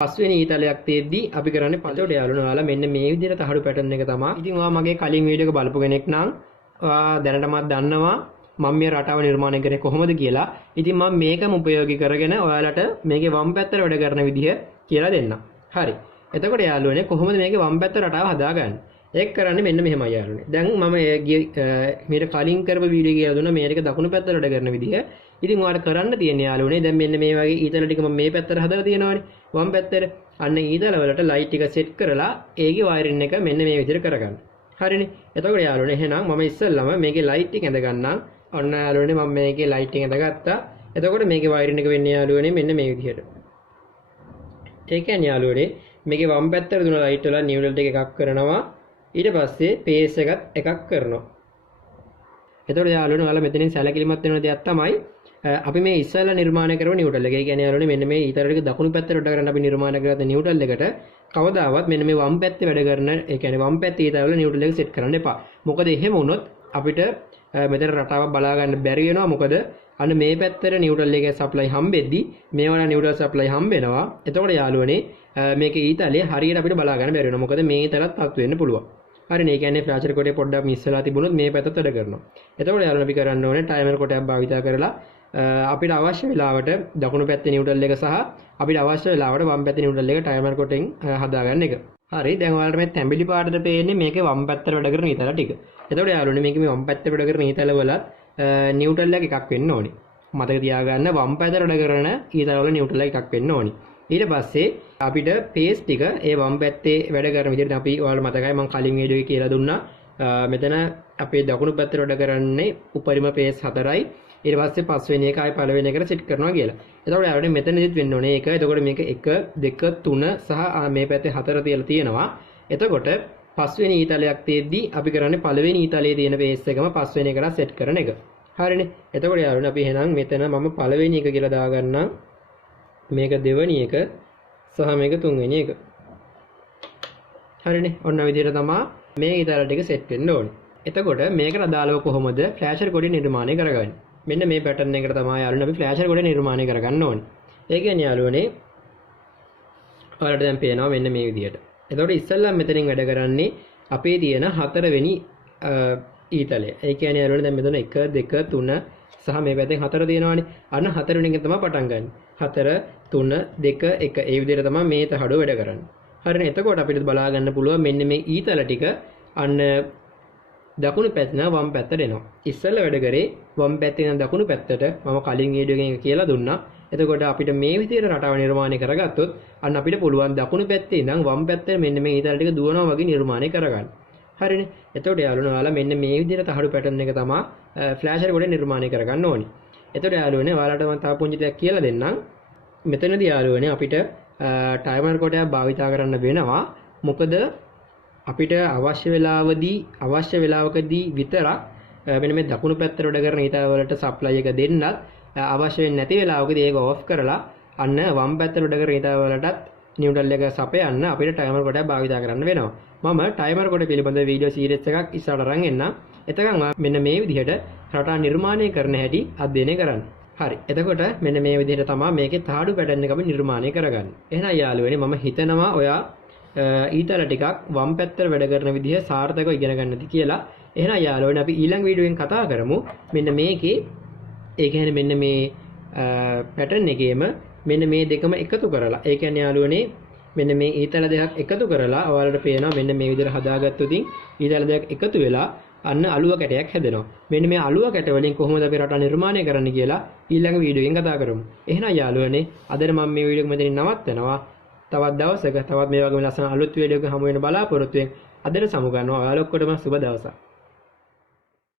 පස්වෙනි ඊතලයක් තියෙද්දි අපි කරන්නේ පළවෙනි යාළුවනේ ඔයාලා මෙන්න මේ විදිහට තහඩු පැටර්න් එක තමයි. ඉතින් ඔයා මගේ කලින් වීඩියෝ එක බලපු කෙනෙක් නම් ඔයා දැනටමත් දන්නවා මම මේ රටාව නිර්මාණය කරේ කොහොමද කියලා. ඉතින් මම මේකම උපයෝගී කරගෙන ඔයාලට මේකේ වම් පැත්තට වැඩ කරන විදිහ කියලා දෙන්නම්. හරි. එතකොට යාළුවනේ කොහොමද මේකේ වම් පැත්ත රටාව හදාගන්නේ? ඒක කරන්නේ මෙන්න මෙහෙමයි යාළුවනේ. දැන් මම මීට කලින් කරපු වීඩියෝ එක කියලා දුන්නා මේක දකුණු පැත්තට වැඩ කරන විදිහ. ඉතින් ඔයාලට කරන්න තියෙන්නේ යාළුවනේ දැන් මෙන්න මේ වගේ ඊතල ටික මම මේ පැත්තට හදලා තියෙනවානේ. වම් පැත්තට අන්න ඊතල වලට ලයිට් ටික සෙට් කරලා ඒකේ වයරින් එක මෙන්න මේ විදිහට කරගන්න. හරිනේ. එතකොට යාළුවනේ එහෙනම් මම ඉස්සෙල්ලාම මේකේ ලයිට් ටික ඇඳ ගන්නම්. ඔන්න යාළුවනේ මම මේකේ ලයිට් ටික ඇඳගත්තා. එතකොට මේකේ වයරින් එක වෙන්නේ යාළුවනේ මෙන්න මේ විදිහට. ඒ කියන්නේ යාළුවනේ මේකේ වම් පැත්තට දුන ලයිට් වල නිව්ට්‍රල් ටික එකක් කරනවා. ඊට පස්සේ පේස් එකත් එකක් කරනවා. එතකොට යාළුවනේ ඔයාලා මෙතනින් සැලකිලිමත් වෙන දෙයක් තමයි අපි මේ ඉස්සෙල්ලා නිර්මාණය කරපු නිව්ට්‍රල් එක. ඒ කියන්නේ යාළුවනේ මෙන්න මේ ඊතර ටික දකුණු පැත්තට වැඩ කරන්න අපි නිර්මාණය කරගත්ත නිව්ට්‍රල් එකට කවදාවත් මෙන්න මේ වම් පැත්තේ වැඩ කරන ඒ කියන්නේ වම් පැත්තේ ඊතර වල නිව්ට්‍රල් එක සෙට් කරන්න එපා. මොකද එහෙම වුණොත් අපිට මෙතන රටාවක් බලා ගන්න බැරි වෙනවා. මොකද අන්න මේ පැත්තට නිව්ට්‍රල් එකේ සප්ලයි හම්බෙද්දි මේවල නිව්ට්‍රල් සප්ලයි හම්බ වෙනවා. එතකොට යාළුවනේ මේකේ ඊතලයේ හරියට අපිට බලා ගන්න බැරි වෙනවා. මොකද මේ ඊතලත් පත් වෙන්න පුළුවන්. හරිනේ. ඒ කියන්නේ ෆ්ලෑෂර් කොටේ පොඩ්ඩක් මිස් වෙලා තිබුණොත් මේ පැත්තට වැඩ කරනවා. එතකොට යාළුවනේ අපි කරන්න ඕනේ ටයිමර් කොටයක් භාවිතා කරලා අපිට අවශ්‍ය වෙලාවට දකුණු පැත්තේ නිව්ට්‍රල් එක සහ අපිට අවශ්‍ය වෙලාවට වම් පැත්තේ නිව්ට්‍රල් එක ටයිමර් කොටෙන් හදාගන්න එක. හරි. දැන් ඔයාලට මේ තැඹිලි පාටට පේන්නේ මේකේ වම් පැත්තට වැඩ කරන ඊතල ටික. එතකොට යාළුවනේ මේකේ මේ වම් පැත්තේ වැඩ කරන ඊතල වලත් නිව්ට්‍රල් එක එකක් වෙන්න ඕනේ. මතක තියාගන්න වම් පැත්තට වැඩ කරන ඊතල වල නිව්ට්‍රල් එක එකක් වෙන්න ඕනේ. ඊට පස්සේ අපිට පේස් ටික ඒ වම් පැත්තේ වැඩ කරන විදිහට අපි ඔයාලට මතකයි මම කලින් වීඩියෝ එකේ කියලා දුන්නා. මෙතන අපේ දකුණු පැත්තට වැඩ කරන්නේ උපරිම පේස් 4යි. ඊට පස්සේ පස්වෙනි එක ආයි පළවෙනි එකට සෙට් කරනවා කියලා. එතකොට යාළුවනේ මෙතනදිත් වෙන්න ඕනේ ඒක. එතකොට මේක 1 2 3 සහ මේ පැත්තේ 4 තියලා තියෙනවා. එතකොට පස්වෙනි ඊතලයක් තියෙද්දි අපි කරන්නේ පළවෙනි ඊතලයේ තියෙන පේස් එකම පස්වෙනි එකට සෙට් කරන එක. හරිනේ. එතකොට යාළුවනේ අපි එහෙනම් මෙතන මම පළවෙනි එක කියලා දාගන්නම්. මේක දෙවෙනි එක සහ මේක තුන්වෙනි එක. හරිනේ. ඔන්න විදිහට තමයි මේ ඊතල ටික සෙට් වෙන්න ඕනේ. එතකොට මේකට අදාළව කොහොමද ෆ්ලෑෂර් කොටේ නිර්මාණය කරගන්නේ? මෙන්න මේ පැටර්න් එකට තමයි යාළුවනේ අපි ෆ්ලෑෂර් කොටේ නිර්මාණය කරගන්න ඕනේ. ඒ කියන්නේ යාළුවනේ ඔයාලට දැන් පේනවා මෙන්න මේ විදිහට. එතකොට ඉස්සෙල්ලා මෙතනින් වැඩ කරන්නේ අපේ තියෙන 4 වෙනි ඊතලය. ඒ කියන්නේ යාළුවනේ දැන් මෙතන 1 2 3 සහ මේ පැත්තෙන් 4 තියෙනවානේ. අන්න 4 වෙනි එකෙන් තමයි පටන් ගන්න. 4 3 2 1 ඒ විදිහට තමයි මේ තහඩුව වැඩ කරන්නේ. හරිනේ. එතකොට අපිට බලා ගන්න පුළුවන් මෙන්න මේ ඊතල ටික අන්න දකුණු පැත්තෙන් වම් පැත්තට එනවා. ඉස්සෙල්ලා වැඩ කරේ වම් පැත්තෙන් දකුණු පැත්තට මම කලින් වීඩියෝ එකකින් කියලා දුන්නා. එතකොට අපිට මේ විදිහට රටාව නිර්මාණය කරගත්තොත් අන්න අපිට පුළුවන් දකුණු පැත්තේ ඉඳන් වම් පැත්තට මෙන්න මේ ඊතල ටික දුවනවා වගේ නිර්මාණය කරගන්න. හරිනේ. එතකොට යාළුවනේ ඔයාලා මෙන්න මේ විදිහට තහඩු පැටර්න් එක තමයි ෆ්ලෑෂර් කොටේ නිර්මාණය කරගන්න ඕනේ. එතකොට යාළුවනේ ඔයාලට මම තව පුංචි දෙයක් කියලා දෙන්නම්. මෙතනදී යාළුවනේ අපිට ටයිමර් කොටයක් භාවිතා කරන්න වෙනවා. මොකද අපිට අවශ්‍ය වෙලාවකදී විතරක් මෙන්න මේ දකුණු පැත්තට වැඩ කරන ඊතල වලට සප්ලයි එක දෙන්නත් අවශ්‍ය වෙන්නේ නැති වෙලාවකදී ඒක ඕෆ් කරලා අන්න වම් පැත්තට වැඩ කරන ඊතල වලටත් නිව්ට්‍රල් එක සපයන්න අපිට ටයිමර් කොටයක් භාවිතා කරන්න වෙනවා. මම ටයිමර් කොට පිළිබඳ වීඩියෝ සීරීස් එකක් ඉස්සරහට අරන් එන්නම්. එතකන් මෙන්න මේ විදිහට රටා නිර්මාණය කරන හැටි අධ්‍යයනය කරන්න. හරි. එතකොට මෙන්න මේ විදිහට තමයි මේකේ තහඩු පැටර්න් එක අපි නිර්මාණය කරගන්නේ. එහෙනම් යාළුවනේ මම හිතනවා ඔයා ඊතල ටිකක් වම් පැත්තට වැඩ කරන විදිහ සාර්ථකව ඉගෙන ගන්නද කියලා. එහෙනම් යාළුවනේ අපි ඊළඟ වීඩියෝෙන් කතා කරමු. මෙන්න මේකේ ඒ කියන්නේ මෙන්න මේ පැටර්න් එකේම මෙන්න මේ දෙකම එකතු කරලා. ඒ කියන්නේ යාළුවනේ මෙන්න මේ ඊතල දෙකක් එකතු කරලා ඔයාලට පේනවා මෙන්න මේ විදිහට හදාගත්තොතින් ඊතල දෙකක් එකතු වෙලා අන්න අලුව කැටයක් හැදෙනවා. මෙන්න මේ අලුව කැට වලින් කොහොමද අපි රට නිර්මාණය කරන්න කියලා ඊළඟ වීඩියෝෙන් කතා කරමු. එහෙනම් යාළුවනේ අදට මම මේ වීඩියෝ එක මෙතනින් නවත්තනවා. තවත් දවසක තවත් මේ වගේම ලස්සන අලුත් වීඩියෝ එකක හමු වෙන බලාපොරොත්තු වෙන අදට සමු ගන්නවා. ඔයාලා ඔක්කොටම සුබ දවසක්.